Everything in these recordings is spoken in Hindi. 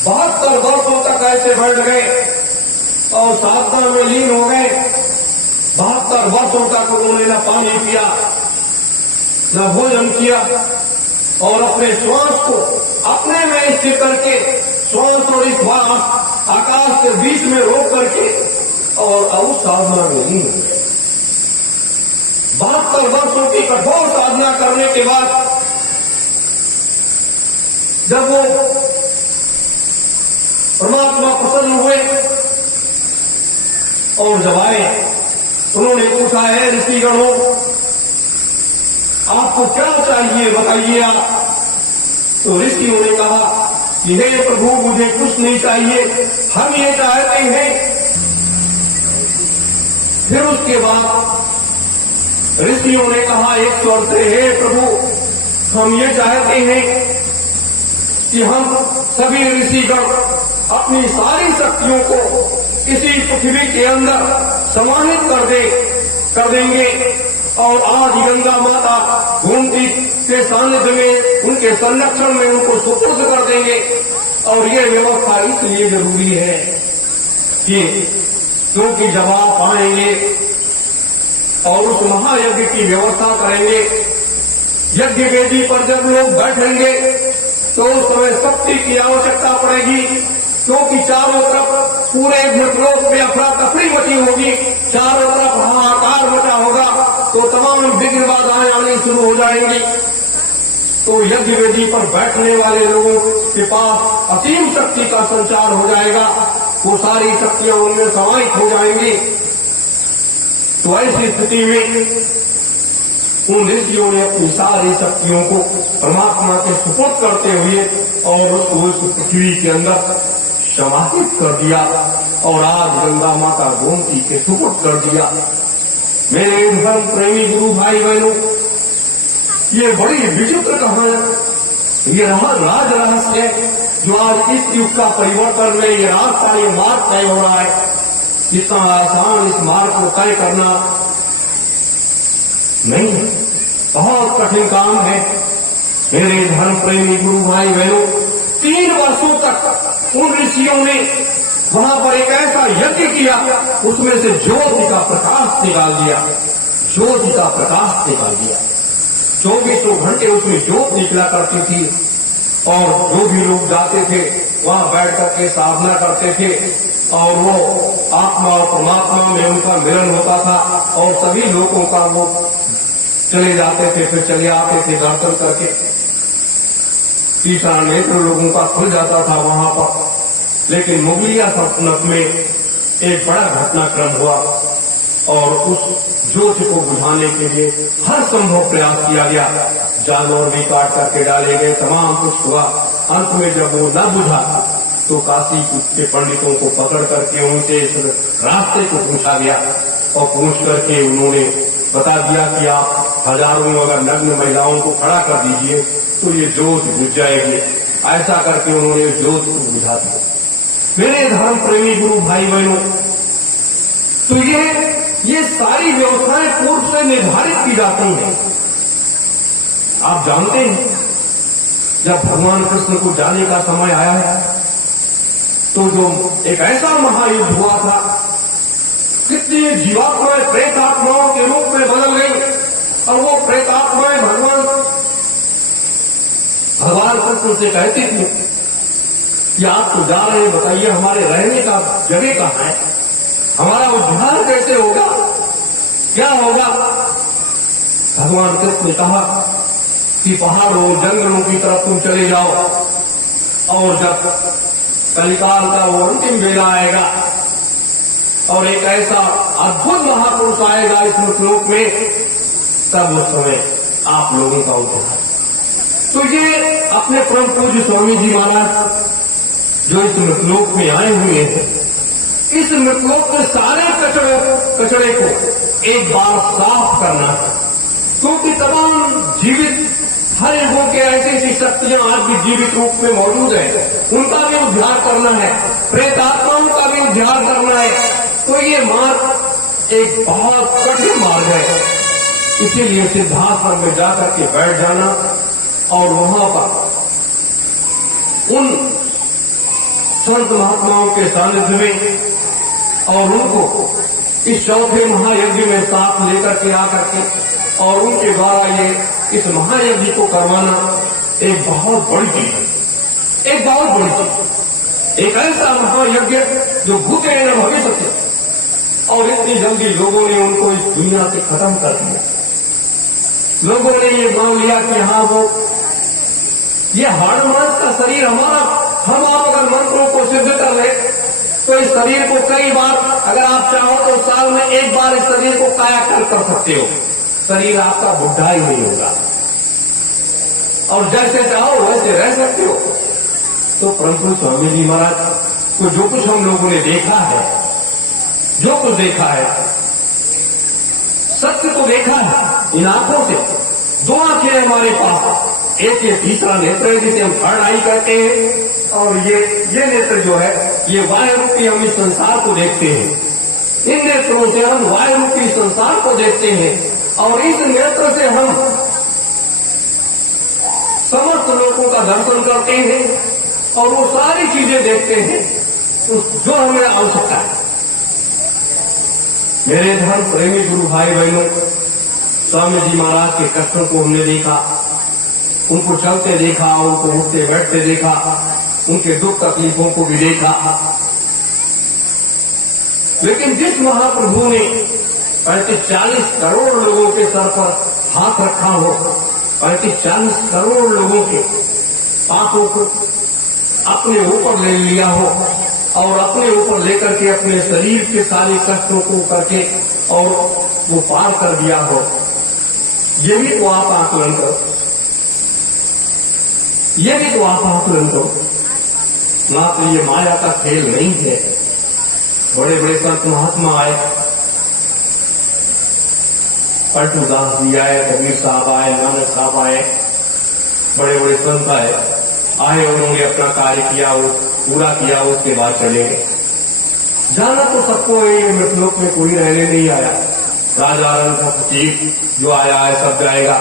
72 वर्षों तक ऐसे बैठ गए और साधना में लीन हो गए। 72 वर्षों तक उन्होंने न पानी पिया न भोजन किया और अपने श्वास को अपने में स्थिर करके श्वास और श्वास आकाश के बीच में रोक करके और अब साधना में लीन हो गए। 72 वर्षों की कठोर साधना करने के बाद जब वो परमात्मा प्रसन्न हुए और जब आए उन्होंने पूछा, है ऋषिगणों आपको क्या चाहिए बताइए आप। तो ऋषियों ने कहा कि हे प्रभु मुझे कुछ नहीं चाहिए, हम ये चाहते हैं। फिर उसके बाद ऋषियों ने कहा एक स्वर से, हे प्रभु हम ये चाहते हैं कि हम सभी ऋषिगण अपनी सारी शक्तियों को इसी पृथ्वी के अंदर समाहित कर देंगे और आज गंगा माता गोमती के सानिध्य में उनके संरक्षण में उनको सुपुर्द कर देंगे। और ये व्यवस्था इसलिए जरूरी है कि क्योंकि जब आप आएंगे और उस महायज्ञ की व्यवस्था करेंगे, यज्ञ वेदी पर जब लोग बैठेंगे तो उस समय शक्ति की आवश्यकता पड़ेगी, क्योंकि चारों तरफ पूरे लोक में अफरा तफरी मची होगी, चारों तरफ हाहाकार मचा होगा, तो तमाम विघ्न बाधाएं आनी शुरू हो जाएंगी। तो यज्ञ वेदी पर बैठने वाले लोगों के पास असीम शक्ति का संचार हो जाएगा, वो सारी शक्तियां उनमें समाहित हो जाएंगी। तो ऐसी स्थिति में उन ऋषियों ने अपनी सारी शक्तियों को परमात्मा के सुपुर्द करते हुए और उसको उस पृथ्वी के अंदर समाहित कर दिया और आज गंगा माता गोमती के सुपुर्द कर दिया। मेरे धर्म प्रेमी गुरु भाई बहनों, ये बड़ी विचित्र कहानी, ये राज रहस्य है जो आज इस युग का परिवर्तन में ये रास्ता ये मार्ग तय हो रहा है। इतना आसान इस मार्ग को तय करना नहीं, बहुत कठिन काम है। मेरे धर्म प्रेमी गुरु भाई बहनों, 3 वर्षों तक उन ऋषियों ने वहां पर एक ऐसा यज्ञ किया, उसमें से ज्योति का प्रकाश निकाल दिया, ज्योति का प्रकाश निकाल दिया। 24 घंटे उसमें ज्योत निकला करती थी और जो भी लोग जाते थे वहां बैठ करके साधना करते थे और वो आत्मा और परमात्मा में उनका मिलन होता था और सभी लोगों का वो चले जाते थे फिर चले आते थे दर्शन करके। तीसरा नेत्र लोगों का खुल जाता था वहां पर। लेकिन मुगलिया सल्तनत में एक बड़ा घटनाक्रम हुआ और उस ज्योति को बुझाने के लिए हर संभव प्रयास किया गया। जानवर भी काट करके डाले गए, तमाम कुछ हुआ। अंत में जब वो न बुझा तो काशी के पंडितों को पकड़ करके उनसे इस रास्ते को पूछा गया और पूछ करके उन्होंने बता दिया कि आप हजारों अगर नग्न महिलाओं को खड़ा कर दीजिए तो ये ज्योत बुझ जाएगी। ऐसा करके उन्होंने ज्योत को बुझा दिया। मेरे धर्म प्रेमी गुरु भाई बहनों, तो ये सारी व्यवस्थाएं पूर्व से निर्धारित की जाती हैं। आप जानते हैं जब भगवान कृष्ण को जाने का समय आया है तो जो एक ऐसा महायुद्ध हुआ था, कितनी जीवात्माएं प्रेतात्माओं के रूप में बदल गई और वो प्रेतात्माएं भगवान कृष्ण से कहती थी कि आप तो जा रहे हैं, बताइए हमारे रहने का जगह कहाँ है, हमारा उद्धार कैसे होगा, क्या होगा। भगवान कृष्ण ने कहा कि पहाड़ों जंगलों की तरफ तुम चले जाओ और जब कलिकाल का वो अंतिम वेला आएगा और एक ऐसा अद्भुत महापुरुष आएगा इस मृतलोक में, तब उस समय आप लोगों का उद्धार। तो ये अपने परम पूज्य स्वामी जी महाराज जो इस मृतलोक में आए हुए हैं, इस मृतलोक के सारे कचड़े को एक बार साफ करना है, क्योंकि तमाम जीवित हर युगों के ऐसी ऐसी शक्तियां आज भी जीवित रूप में मौजूद है, उनका भी उद्धार करना है, प्रेतात्माओं का भी उद्धार करना है। तो ये मार्ग एक बहुत कठिन मार्ग है। इसीलिए सिद्धाश्रम में जाकर के बैठ जाना और वहां पर उन संत महात्माओं के सानिध्य में और उनको इस चौथे महायज्ञ में साथ लेकर के आकर के और उनके द्वारा ये इस महायज्ञ को करवाना एक बहुत बड़ी चीज है, एक बहुत बड़ी चीज, एक ऐसा महायज्ञ जो भूते न भविष्य, और इतनी जल्दी लोगों ने उनको इस दुनिया से खत्म कर दिया। लोगों ने ये मान लिया कि हाँ वो ये हाड़ मांस का शरीर हमारा, हम आप अगर मंत्रों को सिद्ध कर ले तो इस शरीर को कई बार, अगर आप चाहो तो साल में एक बार इस शरीर को कायाकल्प कर सकते हो, शरीर आपका बुढ़ा ही नहीं होगा और जैसे चाहो वैसे रह सकते हो। तो परंतु स्वामी जी महाराज को जो कुछ हम लोगों ने देखा है, जो कुछ देखा है, सत्य तो देखा है इन आंखों से, दो आंखें हमारे पास, एक ये तीसरा नेत्र है जिसे हम थर्ड आई कहते हैं, और ये नेत्र जो है ये वायु रूपी हम इस संसार को देखते हैं। इन नेत्रों से हम वायु रूपी संसार को देखते हैं और इस नेत्र से हम समस्त लोगों का दर्शन करते हैं और वो सारी चीजें देखते हैं जो हमें आवश्यकता है। मेरे धर्म प्रेमी गुरु भाई बहनों, स्वामी जी महाराज के कष्टों को हमने देखा, उनको चलते देखा, उनको उठते बैठते देखा, उनके दुख तकलीफों को भी देखा। लेकिन जिस महाप्रभु ने 35-40 करोड़ लोगों के सर पर हाथ रखा हो, 35-40 करोड़ लोगों के पापों को अपने ऊपर ले लिया हो और अपने ऊपर लेकर के अपने शरीर के सारे कष्टों को करके और वो पार कर दिया हो, ये भी तो आप आकलन करो, ये भी तो आप आकलन करो। ना तो ये माया का खेल नहीं है। बड़े बड़े संत महात्मा आए, पलटूदास जी आए, कबीर साहब आए, नानक साहब आए, बड़े बड़े संत आए और उन्होंने अपना कार्य किया, वो पूरा किया, उसके बाद चले गए। जाना तो सबको ये मृतलोक में कोई रहने नहीं आया, राजा रंग का सचिव जो आया है सब जाएगा,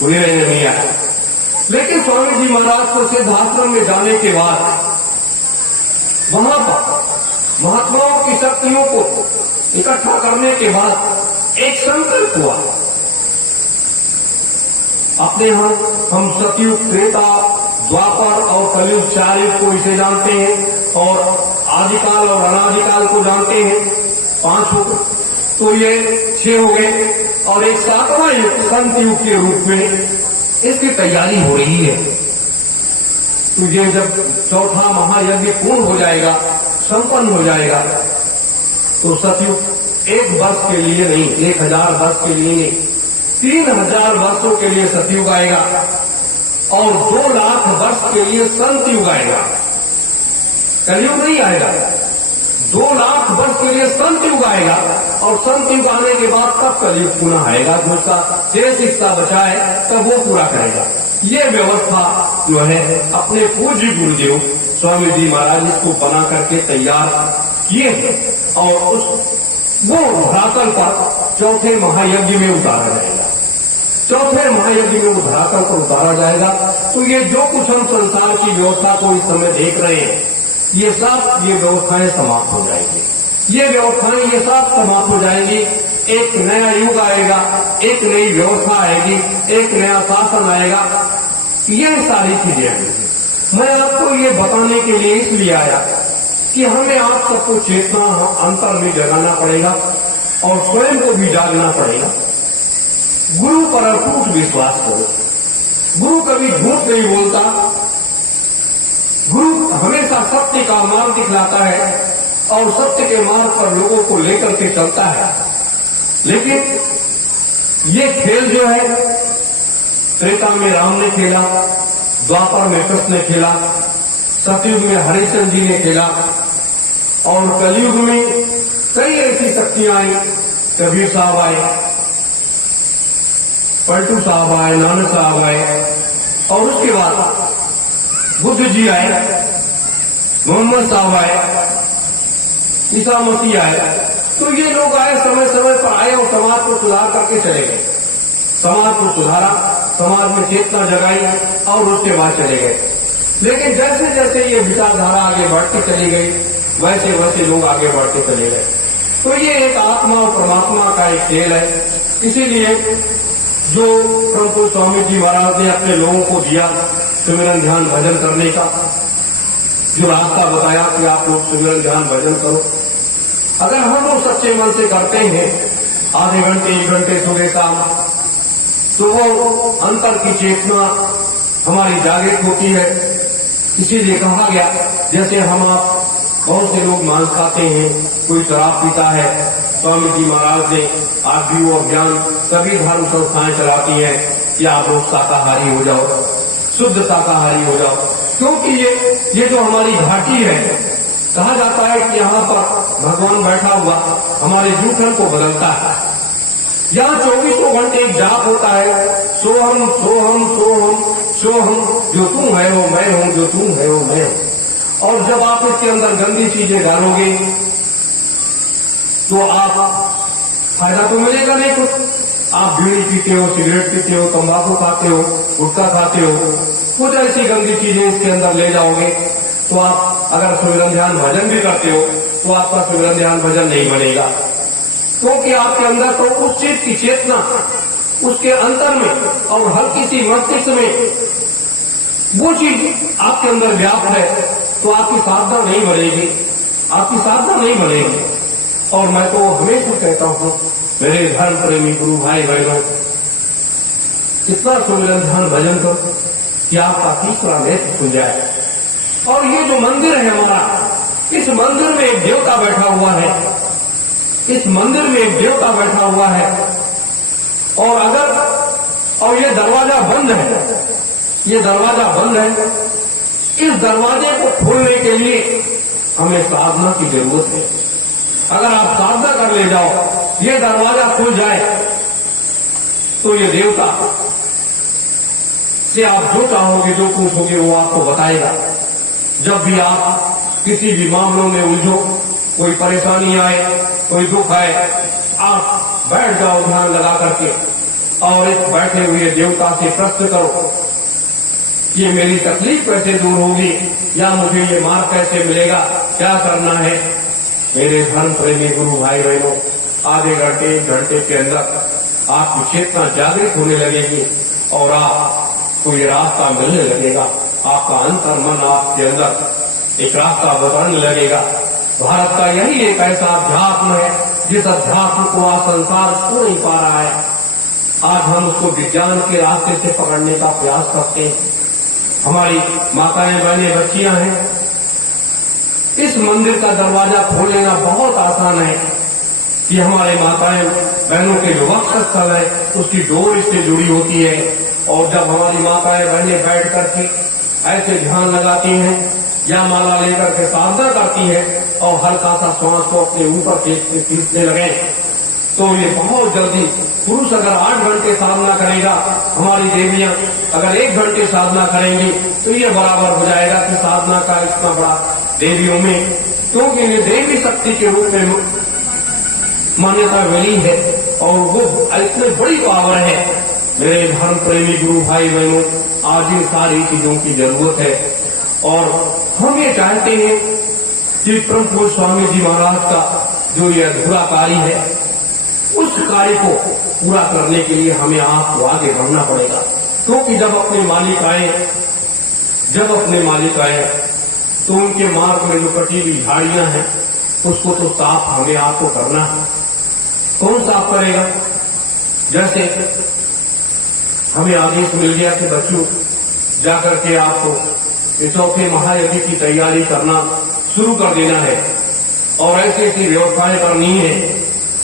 कोई रहने नहीं आया। लेकिन स्वामी जी महाराज को सिद्धाश्रम में जाने के बाद वहां पर महात्माओं की शक्तियों को इकट्ठा करने के बाद एक संकल्प हुआ। अपने हम सतयुग, त्रेता, द्वापर और कलयुग 4 युग को इसे जानते हैं और आदिकाल और अनादिकाल को जानते हैं, 5 युग, तो ये 6 हो गए और एक 7वां युग संत युग के रूप में इसकी तैयारी हो रही है। तो ये जब चौथा महायज्ञ पूर्ण हो जाएगा, संपन्न हो जाएगा, तो सतयुग 1 वर्ष के लिए नहीं, 1000 वर्ष के लिए नहीं, 3000 वर्षों के लिए सतयुग आएगा और 2 लाख वर्ष के लिए संत युग आएगा। कलयुग नहीं आएगा, 2 लाख वर्ष के लिए संत युग आएगा और संत युग आने के बाद तब कलयुग पुनः आएगा, जो उसका शेष हिस्सा बचा है तब वो पूरा करेगा। ये व्यवस्था जो है अपने पूज्य गुरुदेव स्वामी जी महाराज इसको बना करके तैयार किए और वो धरातल पर चौथे महायज्ञ में उतारा जाएगा। चौथे महायज्ञ में वो धरातल पर उतारा जाएगा। तो ये जो कुछ हम संसार की व्यवस्था को इस समय देख रहे हैं, ये सब ये व्यवस्थाएं समाप्त हो जाएंगी, ये व्यवस्थाएं ये सब समाप्त हो जाएंगी। एक नया युग आएगा, एक नई व्यवस्था आएगी, एक नया शासन आएगा। ये सारी चीजें आएंगी। मैं आपको ये बताने के लिए इसलिए आया कि हमें आप सबको चेतना अंतर में जगाना पड़ेगा और स्वयं को भी जागना पड़ेगा। गुरु पर अटूट विश्वास करो। गुरु कभी झूठ नहीं बोलता, गुरु हमेशा सत्य का मार्ग दिखलाता है और सत्य के मार्ग पर लोगों को लेकर के चलता है। लेकिन ये खेल जो है त्रेता में राम ने खेला, द्वापर में कृष्ण ने खेला, सतयुग में हरिश्चंद्र जी ने खेला और कलयुग में कई ऐसी शक्तियां आई। कबीर साहब आए, पलटू साहब आए, नानक साहब आए और उसके बाद बुद्ध जी आए, मोहम्मद साहब आए, ईसा मसीह आए। तो ये लोग आए, समय समय पर आए और समाज को सुधार करके चले गए। समाज को सुधारा, समाज में चेतना जगाई और उसके बाद चले गए। लेकिन जैसे जैसे ये विचारधारा आगे बढ़ती चली गई, वैसे वैसे लोग आगे बढ़ते चले गए। तो ये एक आत्मा और परमात्मा का एक खेल है। इसीलिए जो प्रभु स्वामी जी महाराज ने अपने लोगों को दिया सिमरन ध्यान भजन करने का, जो रास्ता बताया कि आप लोग सिमरन ध्यान भजन करो, अगर हम लोग सच्चे मन से करते हैं आधे घंटे 1 घंटे सुबह शाम, तो वो अंतर की चेतना हमारी जागृत होती है। इसीलिए कहा गया, जैसे हम आप बहुत से लोग मांस खाते हैं, कोई शराब पीता है, स्वामी जी महाराज ने आरबीओ और ज्ञान सभी धर्म संस्थाएं चलाती हैं कि आप लोग शाकाहारी हो जाओ, शुद्ध शाकाहारी हो जाओ। क्योंकि ये जो हमारी घाटी है, कहा जाता है कि यहाँ पर भगवान बैठा हुआ हमारे जूठन को बदलता है। यहाँ 24 घंटे एक जाप होता है, सोहम सोहम सोहम सोहम, जो तू है वो मैं हूँ, जो तू है वो मैं हूँ। और जब आप इसके अंदर गंदी चीजें डालोगे तो आप फायदा तो मिलेगा नहीं कुछ। आप बीड़ी पीते हो, सिगरेट पीते हो, तंबाकू खाते हो, गुटखा खाते हो, कुछ ऐसी गंदी चीजें इसके अंदर ले जाओगे, तो आप अगर सिमरन ध्यान भजन भी करते हो तो आपका सिमरन ध्यान भजन नहीं बनेगा। क्योंकि आपके अंदर तो उस चीज की चेतना उसके अंतर में और हल्की सी मस्तिष्क में वो चीज आपके अंदर व्याप्त है, तो आपकी साधना नहीं बढ़ेगी, आपकी साधना नहीं बढ़ेगी। और मैं तो हमेशा कहता हूं, मेरे धर्म प्रेमी गुरु भाई बहनों, इतना सिमरन ध्यान भजन करो कि आपका तीसरा नेत्र खुल जाए। और ये जो मंदिर है हमारा, इस मंदिर में एक देवता बैठा हुआ है, इस मंदिर में एक देवता बैठा हुआ है। और ये दरवाजा बंद है, ये दरवाजा बंद है। इस दरवाजे को खोलने के लिए हमें साधना की जरूरत है। अगर आप साधना कर ले जाओ, ये दरवाजा खुल जाए, तो ये देवता से आप जो चाहोगे, जो पूछोगे, वो आपको बताएगा। जब भी आप किसी भी मामलों में उलझो, कोई परेशानी आए, कोई दुख आए, आप बैठ जाओ ध्यान लगा करके और इस बैठे हुए देवता से प्रश्न करो, ये मेरी तकलीफ कैसे दूर होगी, या मुझे ये मार्ग कैसे मिलेगा, क्या करना है। मेरे धर्म प्रेमी गुरु भाई बहनों, आधे घंटे 1 घंटे के अंदर आपकी चेतना जागृत होने लगेगी और आपको ये रास्ता मिलने लगेगा। आपका अंतर मन आपके अंदर एक रास्ता बताने लगेगा। भारत का यही एक ऐसा अध्यात्म है जिस अध्यात्म को आज संसार छू नहीं पा रहा है। आज हम उसको विज्ञान के रास्ते से पकड़ने का प्रयास करते हैं। हमारी माताएं बहनें बच्चियां हैं, इस मंदिर का दरवाजा खोल लेना बहुत आसान है कि हमारे माताएं बहनों के जो वक्षस्थल है उसकी डोर इससे जुड़ी होती है। और जब हमारी माताएं बहनें बैठ करके ऐसे ध्यान लगाती हैं या माला लेकर के साधना करती है और हल्का सा श्वास को अपने ऊपर खींचने लगे, तो ये बहुत जल्दी, पुरुष अगर 8 घंटे साधना करेगा, हमारी देवियां अगर 1 घंटे साधना करेंगी, तो ये बराबर हो जाएगा कि साधना का इतना बड़ा देवियों में, क्योंकि इन्हें देवी शक्ति के रूप में मान्यता मिली है और वो इतनी बड़ी पावर है। मेरे धर्म प्रेमी गुरु भाई बहनों, आज इन सारी चीजों की जरूरत है और हम ये चाहते हैं कि प्रभु स्वामी जी महाराज का जो ये अधूरा कार्य है, उस कार्य को पूरा करने के लिए हमें आपको आगे बढ़ना पड़ेगा। क्योंकि जब अपने मालिक आए तो उनके मार्ग में जो कटी हुई झाड़ियां हैं उसको तो साफ हमें आपको करना है। कौन साफ करेगा? जैसे हमें आदेश मिल गया कि बच्चों जाकर के आपको ये चौथे महायज्ञ की तैयारी करना शुरू कर देना है और ऐसी ऐसी व्यवस्थाएं करनी है